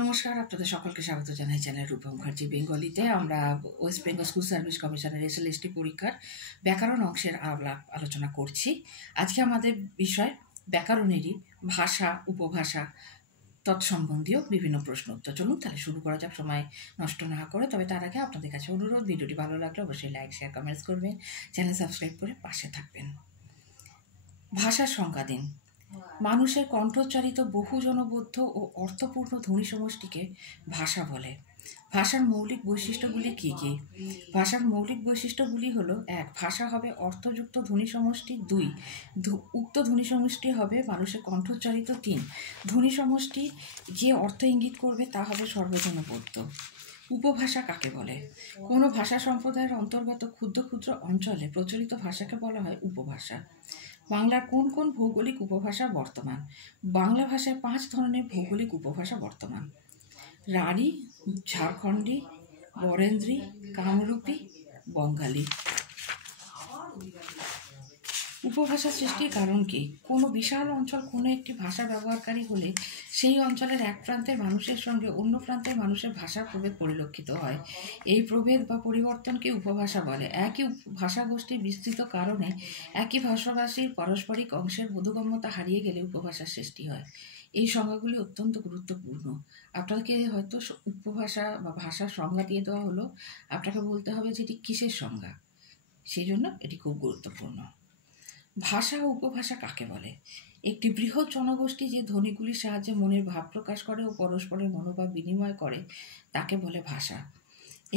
নমস্কার, আপনাদের সকলকে স্বাগত জানাই চ্যানেল রূপা মুখার্জি বেঙ্গলিতে। আমরা ওয়েস্ট বেঙ্গল স্কুল সার্ভিস কমিশনের SLST পরীক্ষার ব্যাকরণ অংশের আলোচনা করছি। আজকে আমাদের বিষয় ব্যাকরণেরই ভাষা, উপভাষা তৎসম্বন্ধীয় বিভিন্ন প্রশ্ন উত্তর। চলুন তাহলে শুরু করা যাক সময় নষ্ট না করে। তবে তার আগে আপনাদের কাছে অনুরোধ, ভিডিওটি ভালো লাগলে অবশ্যই লাইক, শেয়ার, কমেন্টস করবেন, চ্যানেল সাবস্ক্রাইব করে পাশে থাকবেন। ভাষার সংজ্ঞা দিন। মানুষের কণ্ঠোচ্চারিত বহুজনবদ্ধ ও অর্থপূর্ণ ধ্বনি সমষ্টিকে ভাষা বলে। ভাষার মৌলিক বৈশিষ্ট্যগুলি কী কী? ভাষার মৌলিক বৈশিষ্ট্যগুলি হলো: 1. ভাষা হবে অর্থযুক্ত ধ্বনি সমষ্টি। 2. উক্ত ধ্বনি সমষ্টি হবে মানুষের কণ্ঠোচ্চারিত। 3. ধ্বনি সমষ্টি যে অর্থ ইঙ্গিত করবে তা হবে সর্বজনবোধ্য। উপভাষা কাকে বলে? কোনো ভাষা সম্প্রদায়ের অন্তর্গত ক্ষুদ্র ক্ষুদ্র অঞ্চলে প্রচলিত ভাষাকে বলা হয় উপভাষা। বাংলার কোন কোন ভৌগোলিক উপভাষা বর্তমান? বাংলা ভাষায় 5 ধরনের ভৌগোলিক উপভাষা বর্তমান: রাঢ়ী, ঝাড়খণ্ডী, বরেন্দ্রী, কামরূপী, বঙ্গালী। উপভাষা সৃষ্টির কারণ কি? কোনো বিশাল অঞ্চল কোনো একটি ভাষা ব্যবহারকারী হলে সেই অঞ্চলের এক প্রান্তের মানুষের সঙ্গে অন্য প্রান্তের মানুষের ভাষার প্রভেদ পরিলক্ষিত হয়। এই প্রভেদ বা পরিবর্তনকে উপভাষা বলে। একই ভাষাগোষ্ঠীর বিস্তৃত কারণে একই ভাষাভাষীর পারস্পরিক অংশের বোধগম্যতা হারিয়ে গেলে উপভাষার সৃষ্টি হয়। এই সংজ্ঞাগুলি অত্যন্ত গুরুত্বপূর্ণ। আপনাকে হয়তো উপভাষা বা ভাষার সংজ্ঞা দিয়ে দেওয়া হলো, আপনাকে বলতে হবে যে এটি কিসের সংজ্ঞা। সেই জন্য এটি খুব গুরুত্বপূর্ণ। ভাষা ও উপভাষা কাকে বলে? একটি বৃহৎ জনগোষ্ঠী যে ধ্বনিগুলির সাহায্যে মনের ভাব প্রকাশ করে ও পরস্পরের মনোভাব বিনিময় করে তাকে বলে ভাষা।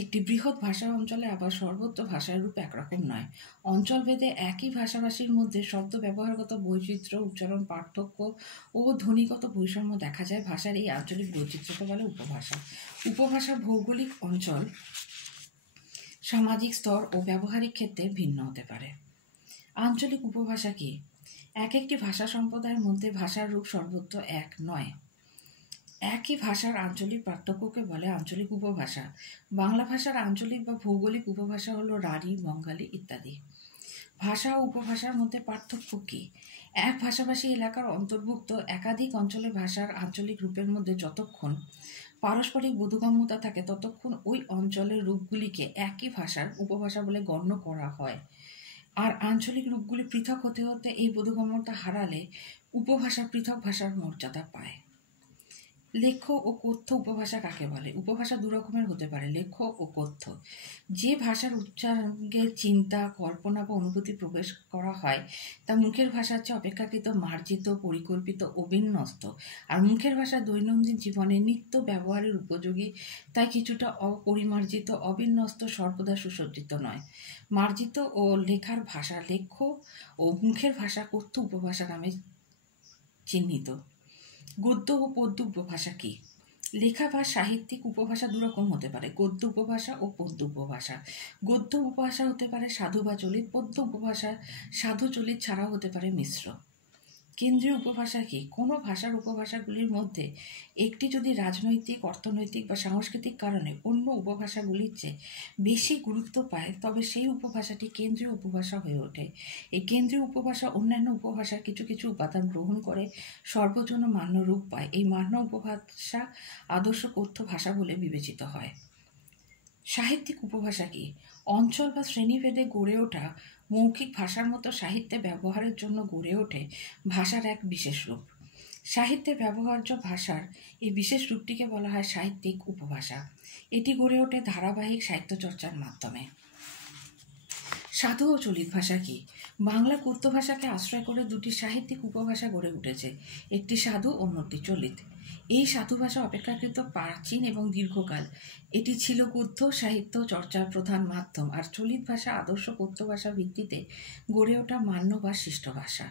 একটি বৃহৎ ভাষা অঞ্চলে আবার সর্বত্র ভাষার রূপ একরকম নয়। অঞ্চলভেদে একই ভাষাভাষীর মধ্যে শব্দ ব্যবহারগত বৈচিত্র্য, উচ্চারণ পার্থক্য ও ধ্বনিগত বৈষম্য দেখা যায়। ভাষার এই আঞ্চলিক বৈচিত্র্যকে বলে উপভাষা। উপভাষা ভৌগোলিক অঞ্চল, সামাজিক স্তর ও ব্যবহারিক ক্ষেত্রে ভিন্ন হতে পারে। আঞ্চলিক উপভাষা কি? এক একটি ভাষা সম্প্রদায়ের মধ্যে ভাষার রূপ সর্বত্র এক নয়। একই ভাষার আঞ্চলিক পার্থক্যকে বলে আঞ্চলিক উপভাষা। বাংলা ভাষার আঞ্চলিক বা ভৌগোলিক উপভাষা হলো রাঢ়ী, বঙ্গালী ইত্যাদি। ভাষা ও উপভাষার মধ্যে পার্থক্য কি? এক ভাষাভাষী এলাকার অন্তর্ভুক্ত একাধিক অঞ্চলের ভাষার আঞ্চলিক রূপের মধ্যে যতক্ষণ পারস্পরিক বোধগম্যতা থাকে ততক্ষণ ওই অঞ্চলের রূপগুলিকে একই ভাষার উপভাষা বলে গণ্য করা হয়। আর আঞ্চলিক রূপগুলি পৃথক হতে হতে এই বোধগম্যতা হারালে উপভাষা পৃথক ভাষার মর্যাদা পায়। লেখ্য ও কথ্য উপভাষা কাকে বলে? উপভাষা দু রকমের হতে পারে, লেখ্য ও কথ্য। যে ভাষার উচ্চারণে চিন্তা, কল্পনা বা অনুভূতি প্রবেশ করা হয় তা মুখের ভাষার চেয়ে অপেক্ষাকৃত মার্জিত, পরিকল্পিত ও বিন্যস্ত। আর মুখের ভাষা দৈনন্দিন জীবনে নিত্য ব্যবহারের উপযোগী, তাই কিছুটা অপরিমার্জিত, অবিন্যস্ত, সর্বদা সুসজ্জিত নয়। মার্জিত ও লেখার ভাষা লেখ্য ও মুখের ভাষা কথ্য উপভাষা নামে চিহ্নিত। গদ্য ও পদ্য উপভাষা কি? লেখা বা সাহিত্যিক উপভাষা দুরকম হতে পারে, গদ্য উপভাষা ও পদ্য উপভাষা। গদ্য উপভাষা হতে পারে সাধু বা চলিত, পদ্য উপভাষা সাধু চলিত ছাড়াও হতে পারে মিশ্র। কেন্দ্রীয় উপভাষা কি? কোনো ভাষার উপভাষাগুলির মধ্যে একটি যদি রাজনৈতিক, অর্থনৈতিক বা সাংস্কৃতিক কারণে অন্য উপভাষাগুলির চেয়ে বেশি গুরুত্ব পায় তবে সেই উপভাষাটি কেন্দ্রীয় উপভাষা হয়ে ওঠে। এই কেন্দ্রীয় উপভাষা অন্যান্য উপভাষার কিছু কিছু উপাদান গ্রহণ করে সর্বজন মান্য রূপ পায়। এই মান্য উপভাষা আদর্শ কথ্য ভাষা বলে বিবেচিত হয়। সাহিত্যিক উপভাষা কি? অঞ্চল বা শ্রেণীভেদে গড়ে ওঠা মৌখিক ভাষার মতো সাহিত্যে ব্যবহারের জন্য গড়ে ওঠে ভাষার এক বিশেষ রূপ। সাহিত্যে ব্যবহার্য ভাষার এই বিশেষ রূপটিকে বলা হয় সাহিত্যিক উপভাষা। এটি গড়ে ওঠে ধারাবাহিক সাহিত্য চর্চার মাধ্যমে। সাধু ও চলিত ভাষা কি? বাংলা কথ্য ভাষাকে আশ্রয় করে দুটি সাহিত্যিক উপভাষা গড়ে উঠেছে, একটি সাধু, অন্যটি চলিত। এই সাধু ভাষা অপেক্ষাকৃত প্রাচীন এবং দীর্ঘকাল। এটি ছিল গদ্য সাহিত্য চর্চার প্রধান মাধ্যম। আর চলিত ভাষা আদর্শ কথ্য ভাষা ভিত্তিতে গড়ে ওঠা মান্য বা শিষ্ট ভাষা।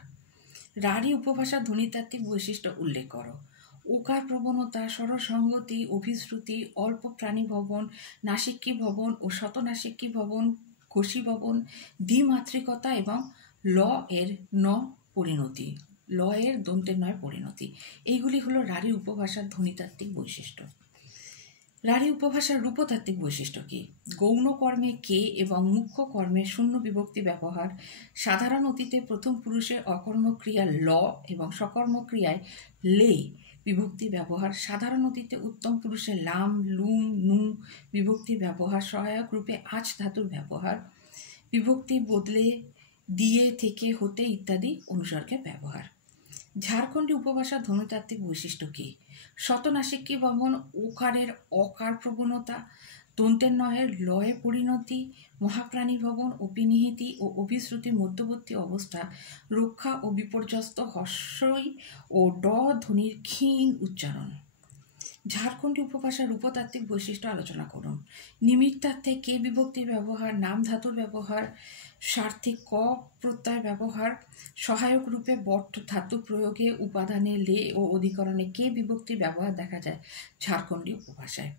রাঢ়ী উপভাষার ধ্বনিতাত্ত্বিক বৈশিষ্ট্য উল্লেখ করো। ওকার প্রবণতা, স্বরসংগতি, অভিশ্রুতি, অল্প প্রাণী ভবন, নাসিক্যী ভবন ও শতনাসিক্যী ভবন, ঘোষী ভবন, দ্বিমাত্রিকতা এবং ল এর ন পরিণতি, ল এর দন্তের নয় পরিণতি। এইগুলি হলো রাঢ়ী উপভাষার ধ্বনিতাত্ত্বিক বৈশিষ্ট্য। রাঢ়ী উপভাষার রূপতাত্ত্বিক বৈশিষ্ট্য কি? গৌণ কর্মে কে এবং মুখ্য কর্মে শূন্য বিভক্তি ব্যবহার, সাধারণ অতীতে প্রথম পুরুষে অকর্মক্রিয়া ল এবং সকর্মক্রিয়ায় লে বিভক্তি ব্যবহার, সাধারণ অতীতে উত্তম পুরুষে লাম, লুম, নু বিভক্তি ব্যবহার, সহায়ক রূপে আচ ধাতুর ব্যবহার, বিভক্তি বদলে দিয়ে, থেকে, হতে ইত্যাদি অনুসর্গের ব্যবহার। ঝাড়খণ্ডী উপভাষার ধ্বনিতাত্ত্বিক বৈশিষ্ট্য কী? শতনাসিকী ভবন, ওকারের অকার প্রবণতা, দন্তের নয়ের লয়ে পরিণতি, মহাপ্রাণী ভবন, অপিনিহিতি ও অভিশ্রুতির মধ্যবর্তী অবস্থা, রক্ষা ও বিপর্যস্ত হর্ষই ও ড ধ্বনির ক্ষীণ উচ্চারণ। ঝাড়খণ্ডী উপভাষার রূপতাত্ত্বিক বৈশিষ্ট্য আলোচনা করুন। নিমিত্তার্থে কে বিভক্তির ব্যবহার, নাম ধাতুর ব্যবহার, স্বার্থে ক প্রত্যয় ব্যবহার, সহায়ক রূপে বট ধাতু প্রয়োগে উপাদানে লে ও অধিকরণে কে বিভক্তির ব্যবহার দেখা যায় ঝাড়খণ্ডী উপভাষায়।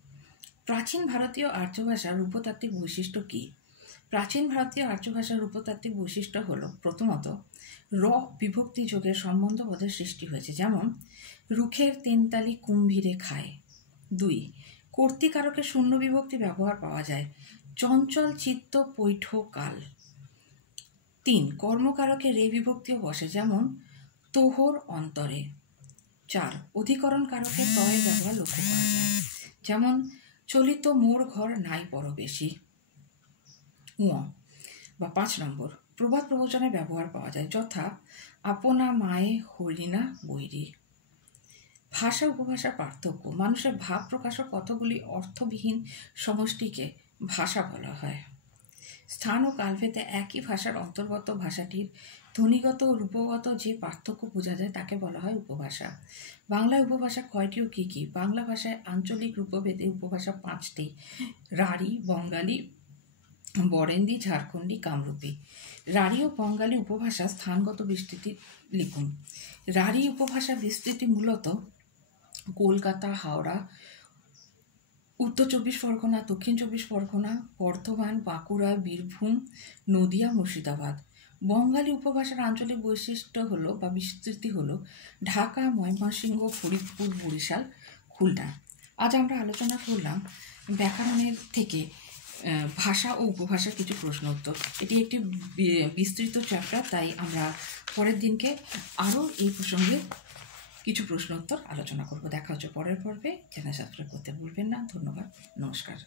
প্রাচীন ভারতীয় আর্য ভাষার রূপতাত্ত্বিক বৈশিষ্ট্য কী? প্রাচীন ভারতীয় আর্য ভাষার রূপতাত্ত্বিক বৈশিষ্ট্য হল, প্রথমত র বিভক্তি যোগের সম্বন্ধবোধের সৃষ্টি হয়েছে, যেমন রুখের তেনতালি কুম্ভীরে খায়। 2. কর্তৃকারকের শূন্য বিভক্তি ব্যবহার পাওয়া যায়, চঞ্চল চিত্ত পৈঠ কাল। 3. কর্মকারকে রে বিভক্তিও বসে, যেমন তোহর অন্তরে। 4. অধিকরণ কারকে তয়ের ব্যবহার লক্ষ্য করা যায়, যেমন চলিত মোর ঘর নাই পরবেশী। বা 5 নম্বর প্রবাদ প্রবচনের ব্যবহার পাওয়া যায়, যথা আপনা মায়ে হরিণা বৈরী। ভাষা উপভাষার পার্থক্য। মানুষের ভাব প্রকাশক কতগুলি অর্থবিহীন সমষ্টিকে ভাষা বলা হয়। স্থান ও কালভেদে একই ভাষার অন্তর্গত ভাষাটির ধ্বনিগত ও রূপগত যে পার্থক্য বোঝা যায় তাকে বলা হয় উপভাষা। বাংলায় উপভাষা কয়টি ও কী কী? বাংলা ভাষায় আঞ্চলিক রূপভেদে উপভাষা 5টি: রাঢ়ী, বঙ্গালী, বরেন্দ্রী, ঝাড়খণ্ডী, কামরূপী। রাঢ়ী ও বঙ্গালী উপভাষা স্থানগত বিস্তৃতি লিখুন। রাঢ়ী উপভাষা বিস্তৃতি মূলত কলকাতা, হাওড়া, উত্তর 24 পরগনা, দক্ষিণ 24 পরগনা, বর্ধমান, বাঁকুড়া, বীরভূম, নদিয়া, মুর্শিদাবাদ। বঙ্গালী উপভাষার আঞ্চলিক বৈশিষ্ট্য হলো বা বিস্তৃতি হলো ঢাকা, ময়মনসিংহ, ফরিদপুর, বরিশাল, খুলনা। আজ আমরা আলোচনা করলাম ব্যাকরণের থেকে ভাষা ও উপভাষার কিছু প্রশ্ন উত্তর। এটি একটি বিস্তৃত চ্যাপ্টার, তাই আমরা পরের দিনকে আরও এই প্রসঙ্গে কিছু প্রশ্ন উত্তর আলোচনা করব। দেখা হচ্ছে পরের পর্বে। চ্যানেল সাবস্ক্রাইব করতে ভুলবেন না। ধন্যবাদ, নমস্কার।